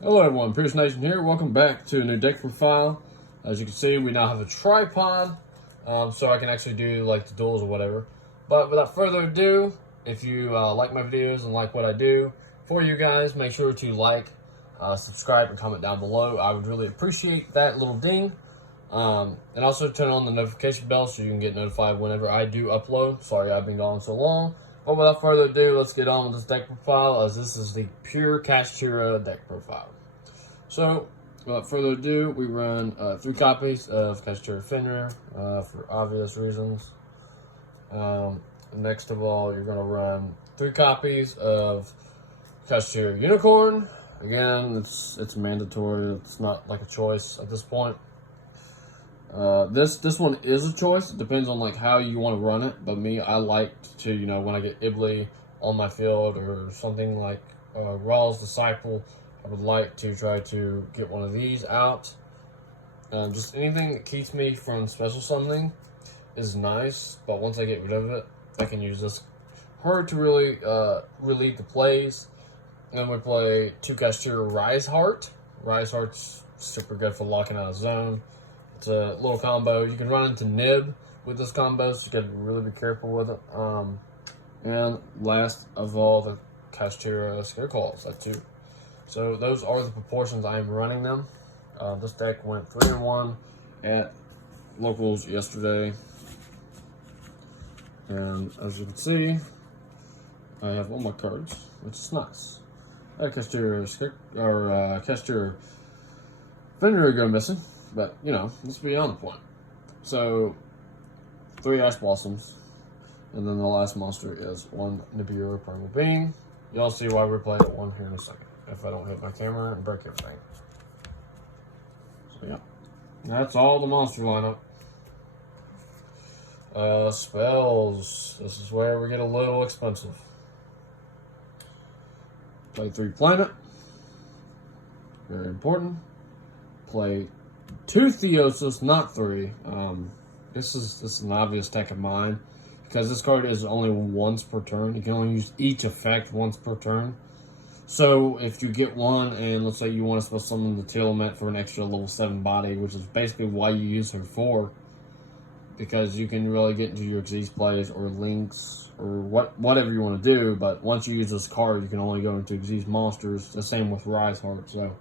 Hello everyone, Pierce Nation here. Welcome back to a new deck profile. As you can see, we now have a tripod, so I can actually do like the duels or whatever. But without further ado, if you like my videos and like what I do for you guys, make sure to like, subscribe, and comment down below. I would really appreciate that little ding. And also turn on the notification bell so you can get notified whenever I do upload. Sorry I've been gone so long. But without further ado, let's get on with this deck profile, as this is the pure Kashtira deck profile. So, without further ado, we run 3 copies of Kashtira Fenrir for obvious reasons. Next of all, you're going to run 3 copies of Kashtira Unicorn. Again, it's mandatory. It's not like a choice at this point. This one is a choice. It depends on like how you want to run it. But me, I like to, when I get Ibli on my field or something like Raw's Disciple, I would like to try to get one of these out. Just anything that keeps me from special summoning is nice. But once I get rid of it, I can use this herd to really relieve the plays. And then we play 2 Kashtira Rise Heart. Rise Heart's super good for locking out a zone. It's a little combo. You can run into Nib with this combo, so you got to really be careful with it. And last of all, the Kashtira Scare Calls at 2. So those are the proportions I am running them. This deck went 3-1 at locals yesterday. And as you can see, I have all my cards, which is nice. I had Kashtira Fenrir go missing. But, let's be on the point. So, 3 Ash Blossoms. And then the last monster is 1 Nibiru Primal Being. Y'all see why we played at 1 here in a second. If I don't hit my camera and break everything. So, yeah. That's all the monster lineup. Spells. This is where we get a little expensive. Play 3 Planet. Very important. Play 2 Theosis, not 3. This is an obvious tech of mine, because this card is only once per turn. You can only use each effect once per turn. So if you get one, and let's say you want to spell summon the Tillamet for an extra level 7 body, which is basically why you use her for, because you can really get into your Xyz plays or links or whatever you want to do. But once you use this card, you can only go into Xyz monsters. The same with Rise Heart. So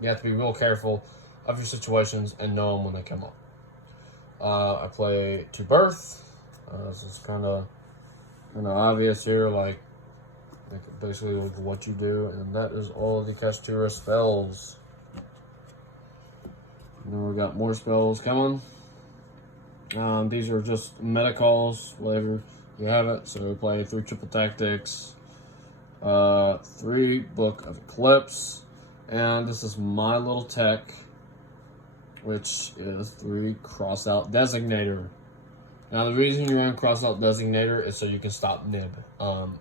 you have to be real careful of your situations and know them when they come up. I play 2 Birth. This is kind of obvious here, like basically like what you do, and that is all of the Kashtira spells. And then we got more spells coming. These are just meta calls, whatever you have it. So we play 3 Triple Tactics, 3 Book of Eclipse, and this is my little tech, which is 3 Crossout Designator. Now the reason you run Crossout Designator is so you can stop Nib.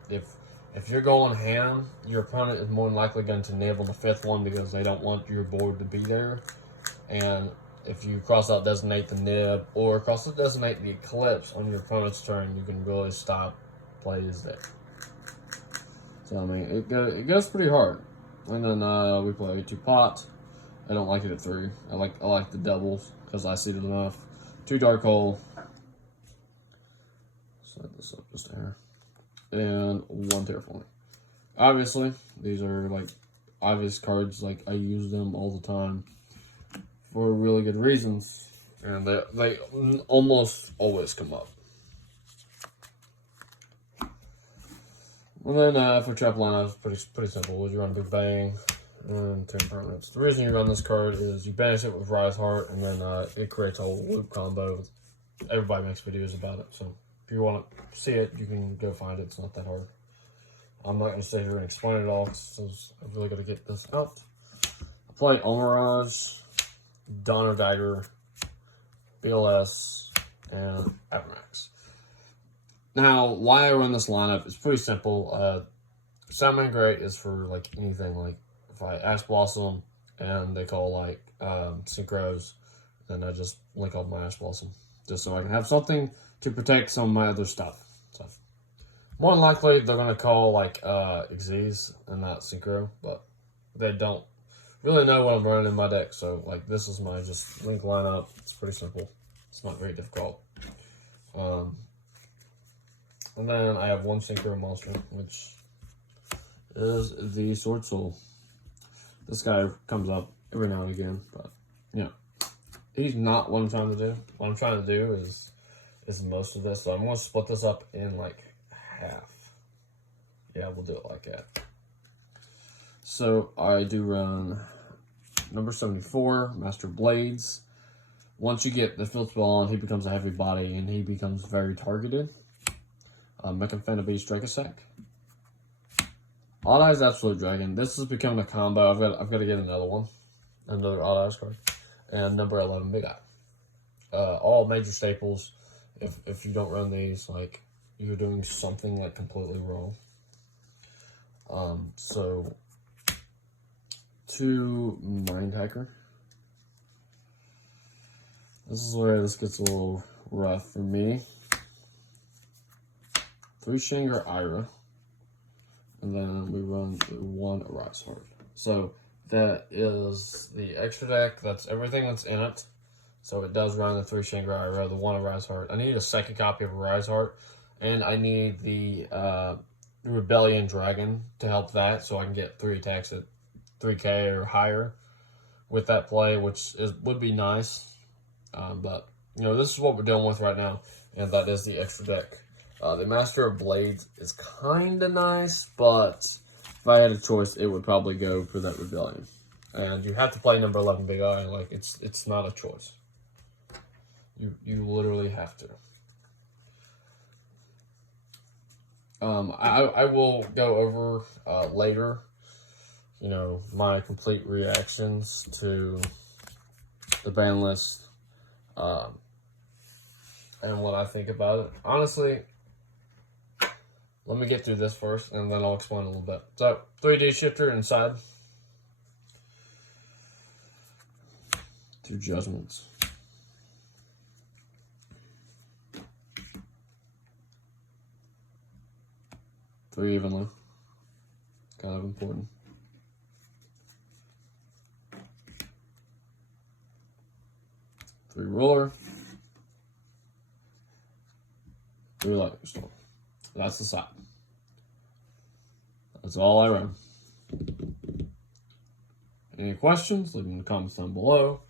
If you're going ham, your opponent is more than likely going to Nib on the 5th one because they don't want your board to be there. And if you Crossout Designate the Nib or Crossout Designate the Eclipse on your opponent's turn, you can really stop plays there. So I mean, it goes pretty hard. And then we play 2 Pot. I don't like it at 3. I like the doubles because I see it enough. 2 Dark Hole. Set this up just there. And 1 Terraforming. Obviously, these are like obvious cards. Like I use them all the time for really good reasons, and they almost always come up. And then for trap lineup, it's pretty simple. You run Big Bang and 10 permanents. The reason you run this card is you banish it with Rise Heart, and then it creates a whole loop combo. Everybody makes videos about it, so if you want to see it, you can go find it. It's not that hard. I'm not going to stay here and explain it all, because I've really got to get this out. I play Omirage, Donner Dagger, BLS, and Apermax. Now, why I run this lineup is pretty simple. Soundman Great is for like anything, like if I Ash Blossom and they call like Synchros, then I just link up my Ash Blossom, just so I can have something to protect some of my other stuff. So more than likely they're gonna call like Xyz and not Synchro, but they don't really know what I'm running in my deck. So, like, this is my just link lineup. It's pretty simple. It's not very difficult. And then I have one synchro monster, which is the Sword Soul. This guy comes up every now and again, but yeah, he's not what I'm trying to do. What I'm trying to do is most of this. So I'm going to split this up in like half. Yeah, we'll do it like that. So I do run number 74, Master Blades. Once you get the field spell on, he becomes a heavy body and he becomes very targeted. Mechan Beast Dracossack. Odd Eyes Absolute Dragon. This is becoming a combo. I've got to get another one. Another Odd Eyes card. And number 11, Big Eye. All major staples. If you don't run these, like, you're doing something like completely wrong. So 2 Mind Hacker. This is where this gets a little rough for me. 3 Shanger Ira. And then we run 1 Arise Heart. So that is the extra deck. That's everything that's in it. So it does run the 3 Shanger Ira, the 1 Arise Heart. I need a second copy of Arise Heart. And I need the Rebellion Dragon to help that. So I can get 3 attacks at 3k or higher with that play, which would be nice. But, you know, this is what we're dealing with right now. And that is the extra deck. The Master of Blades is kind of nice, but if I had a choice, it would probably go for that Rebellion. And you have to play number 11 Big Eye. Like, it's not a choice. You literally have to. I will go over later, you know, my complete reactions to the ban list, and what I think about it. Honestly, let me get through this first, and then I'll explain a little bit. So, 3D shifter inside. 2 Judgments. 3 Evenly. Kind of important. 3 Ruler. 3 Lightning Storm. That's the side. That's all I run. Any questions? Leave them in the comments down below.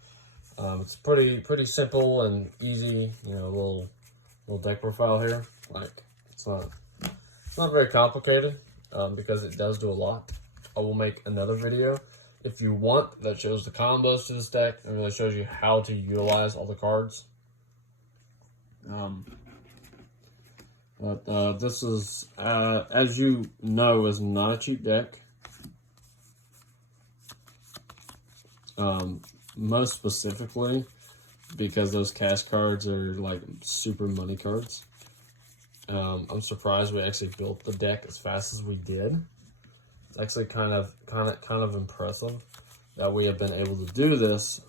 It's pretty simple and easy. You know, little deck profile here. Like, it's not very complicated because it does do a lot. I will make another video if you want that shows the combos to this deck and really shows you how to utilize all the cards. But this is, as you know, is not a cheap deck. Most specifically because those cash cards are like super money cards. I'm surprised we actually built the deck as fast as we did. It's actually kind of impressive that we have been able to do this.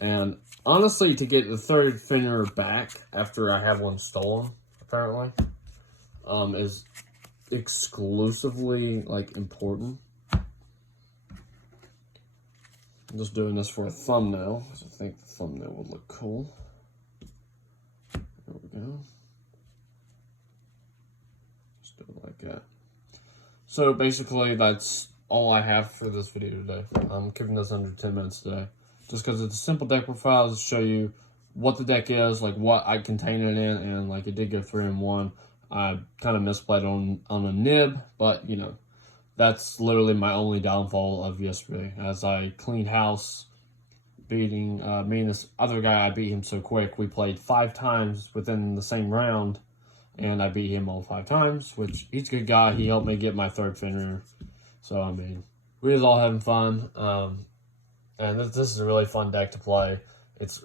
And honestly, to get the 3rd Fenrir back after I have one stolen, apparently, is exclusively like important. I'm just doing this for a thumbnail because I think the thumbnail would look cool. There we go. Just do it like that. So basically, that's all I have for this video today. I'm keeping this under 10 minutes today. Just because it's a simple deck profile to show you what the deck is, like what I contain it in, and like it did go 3-1. I kind of misplayed on a nib, but you know, that's literally my only downfall of yesterday. As I cleaned house, beating me and this other guy, I beat him so quick. We played 5 times within the same round, and I beat him all 5 times, which he's a good guy. He helped me get my 3rd Fenrir. So, I mean, we was all having fun. And this is a really fun deck to play. It's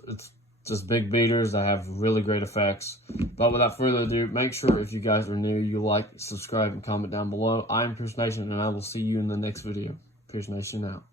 just big beaters that have really great effects. But without further ado, make sure if you guys are new, you like, subscribe, and comment down below. I am Pierce Nation, and I will see you in the next video. Pierce Nation out.